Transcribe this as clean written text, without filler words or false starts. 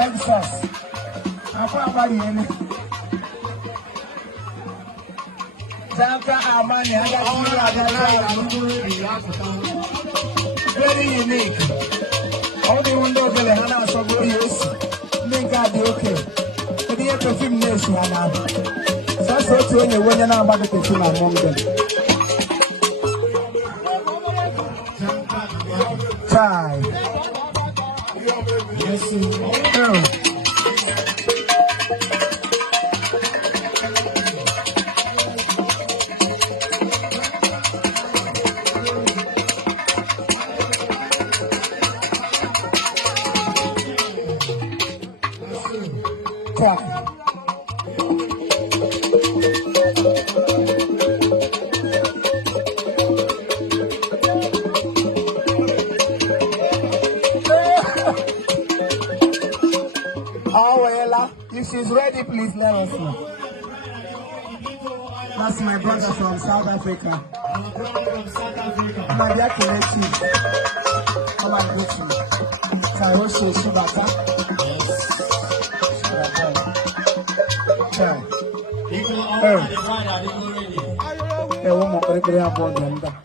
egg sauce. Very unique. All the windows in the house are very used. Make God be okay. But the perfume nation now. So to you when you're not about the perfume among them. Try. Yes, if she's ready, please let us know. That's my brother from South Africa. My dear collective. Come and go to me. Saroshi Shibata. One more